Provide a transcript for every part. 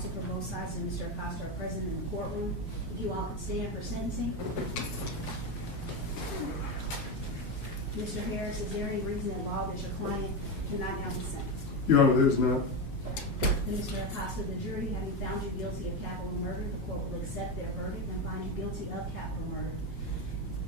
counsel for both sides and Mr. Acosta are present in the courtroom. If you all could stand for sentencing. Mr. Harris, is there any reason at law that your client cannot now be sentenced? Your Honor, there is not. And Mr. Acosta, the jury, having found you guilty of capital murder, the court will accept their verdict and find you guilty of capital murder.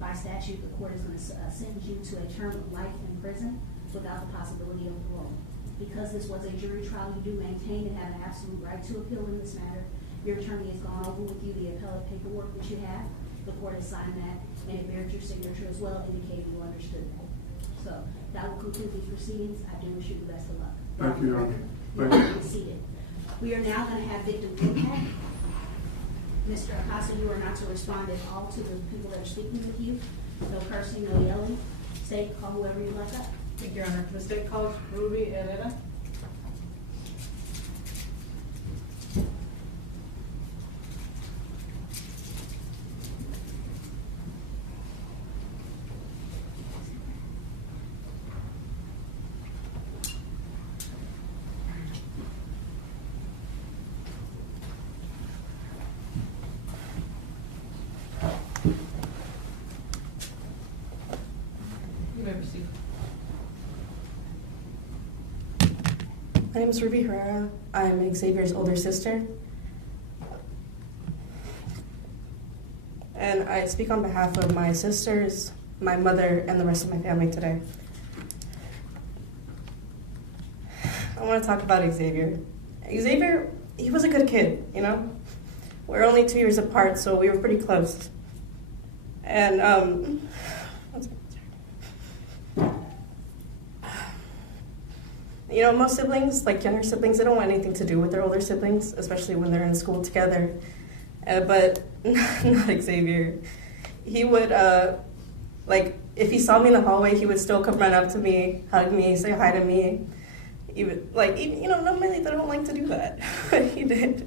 By statute, the court is going to sentence you to a term of life in prison without the possibility of parole. Because this was a jury trial, you do maintain and have an absolute right to appeal in this matter. Your attorney has gone over with you the appellate paperwork that you have. The court has signed that, and it bears your signature as well, indicating you understood that. So that will conclude these proceedings. I do wish you the best of luck. Thank you, Your Honor. You are seated. We are now going to have victim impact. Mr. Acosta, you are not to respond at all to the people that are speaking with you. No cursing, no yelling. State, call whoever you like up. Thank you, Your Honor. The state calls Ruby Herrera. You may proceed. My name is Ruby Herrera. I'm Xavier's older sister. And I speak on behalf of my sisters, my mother, and the rest of my family today. I want to talk about Xavier. Xavier, he was a good kid, you know? We're only 2 years apart, so we were pretty close. And, you know, most siblings, like younger siblings, they don't want anything to do with their older siblings, especially when they're in school together. But not Xavier. He would, like, if he saw me in the hallway, he would still come run up to me, hug me, say hi to me. He would, like, you know, normally they don't like to do that, but he did.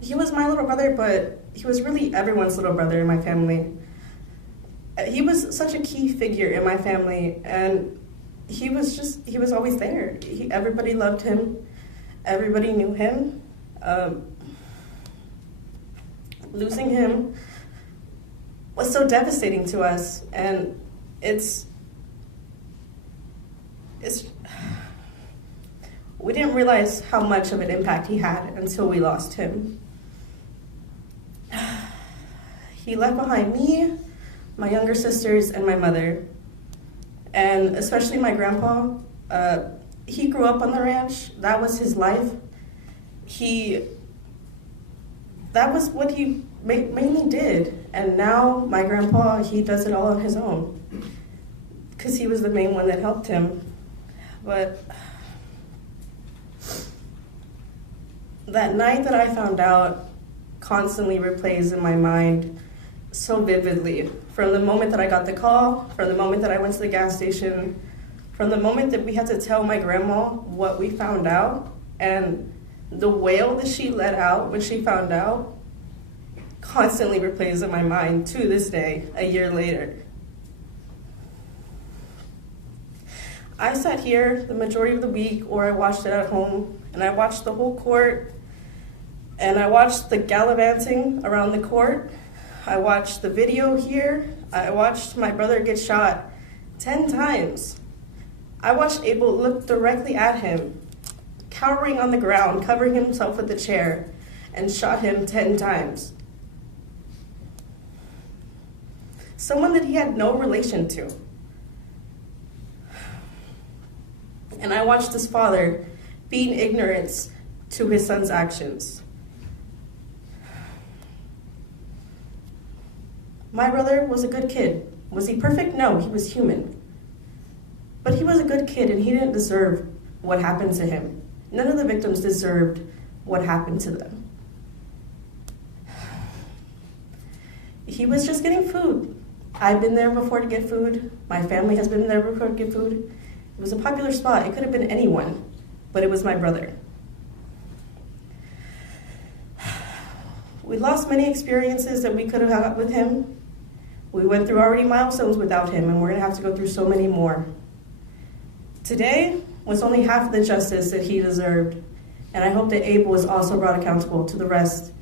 He was my little brother, but he was really everyone's little brother in my family. He was such a key figure in my family, and he was always there. Everybody loved him. Everybody knew him. Losing him was so devastating to us, and we didn't realize how much of an impact he had until we lost him. He left behind me, my younger sisters, and my mother. And especially my grandpa. He grew up on the ranch. That was his life. That was what he mainly did. And now my grandpa, he does it all on his own, because he was the main one that helped him. But that night that I found out constantly replays in my mind so vividly. From the moment that I got the call, from the moment that I went to the gas station, from the moment that we had to tell my grandma what we found out, and the wail that she let out when she found out constantly replays in my mind to this day, a year later. I sat here the majority of the week, or I watched it at home, and I watched the whole court, and I watched the gallivanting around the court. I watched the video here. I watched my brother get shot 10 times. I watched Abel look directly at him, cowering on the ground, covering himself with the chair, and shot him 10 times. Someone that he had no relation to. And I watched his father feign ignorance to his son's actions. My brother was a good kid. Was he perfect? No, he was human. But he was a good kid, and he didn't deserve what happened to him. None of the victims deserved what happened to them. He was just getting food. I've been there before to get food. My family has been there before to get food. It was a popular spot. It could have been anyone, but it was my brother. We lost many experiences that we could have had with him. We went through already milestones without him, and we're going to have to go through so many more. Today was only half of the justice that he deserved, and I hope that Abel is also brought accountable to the rest,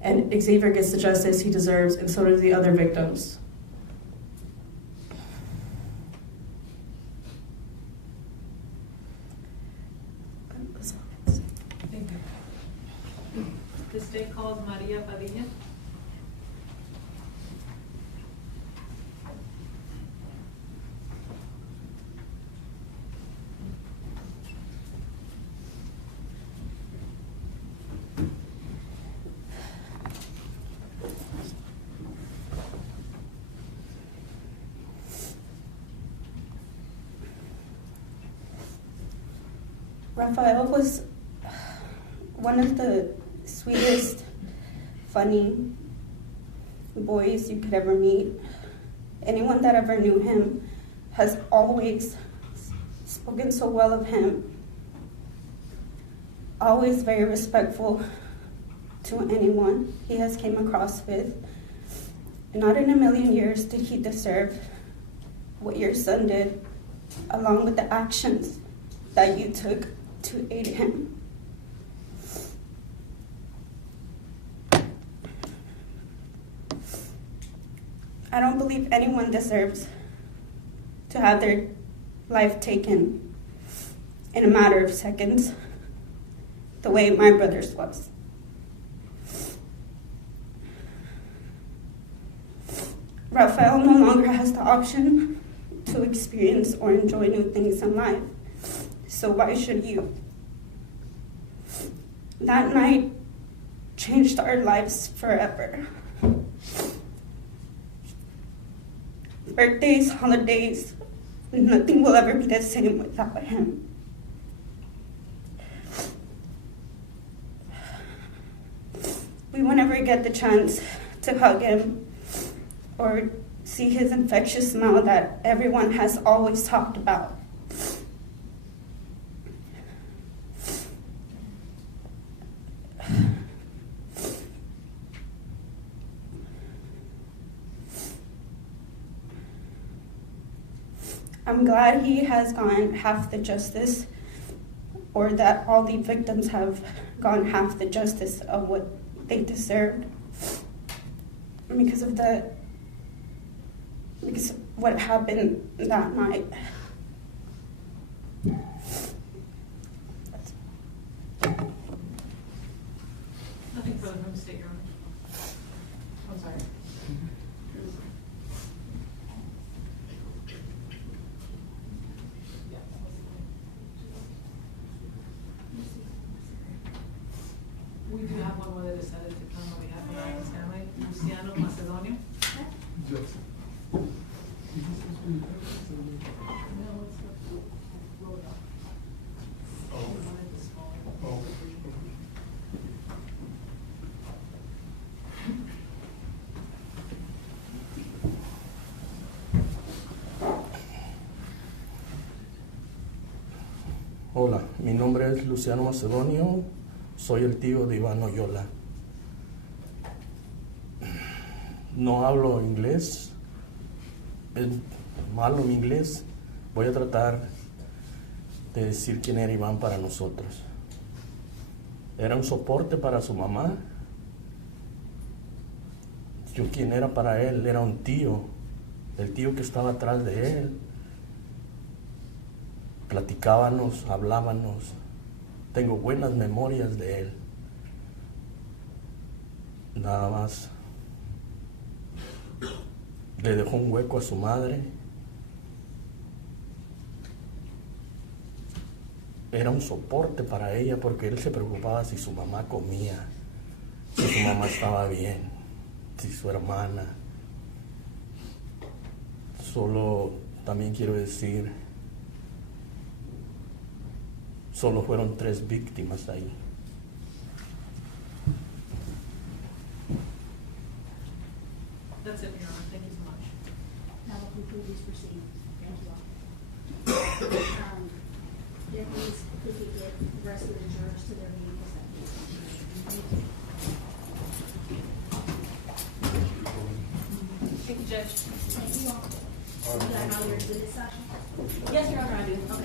and Xavier gets the justice he deserves, and so do the other victims. Thank you. The state calls Maria Padilla. Rafael was one of the sweetest, funny boys you could ever meet. Anyone that ever knew him has always spoken so well of him. Always very respectful to anyone he has came across with. Not in a million years did he deserve what your son did, along with the actions that you took to aid him. I don't believe anyone deserves to have their life taken in a matter of seconds, the way my brother's was. Rafael no longer has the option to experience or enjoy new things in life. So why should you? That night changed our lives forever. Birthdays, holidays, nothing will ever be the same without him. We will never get the chance to hug him or see his infectious smile that everyone has always talked about. I'm glad he has gotten half the justice, or that all the victims have gotten half the justice of what they deserved because of what happened that night. Nothing further from the state, Your Honor. I'm sorry. We do have one more that decided to come on behalf of Ivan's family, Luciano Macedonio. Hola, mi nombre es Luciano Macedonio, soy el tío de Ivan Noyala. No hablo inglés, es malo mi inglés. Voy a tratar de decir quién era Iván para nosotros. Era un soporte para su mamá. Yo quién era para él, era un tío, el tío que estaba atrás de él. Platicábamos, hablábamos. Tengo buenas memorias de él. Nada más le dejó un hueco a su madre. Era un soporte para ella porque él se preocupaba si su mamá comía, si su mamá estaba bien, si su hermana. Solo también quiero decir, solo fueron 3 víctimas ahí. That's it, Your Honor. Thank you so much. That will conclude these proceedings. Thank you all. Deputies, if we could get the rest of the jurors to their vehicles, that would be. Thank Thank you, Judge. Thank you all. You got all your exhibits, Sasha? Yes, Your Honor, I do. Okay.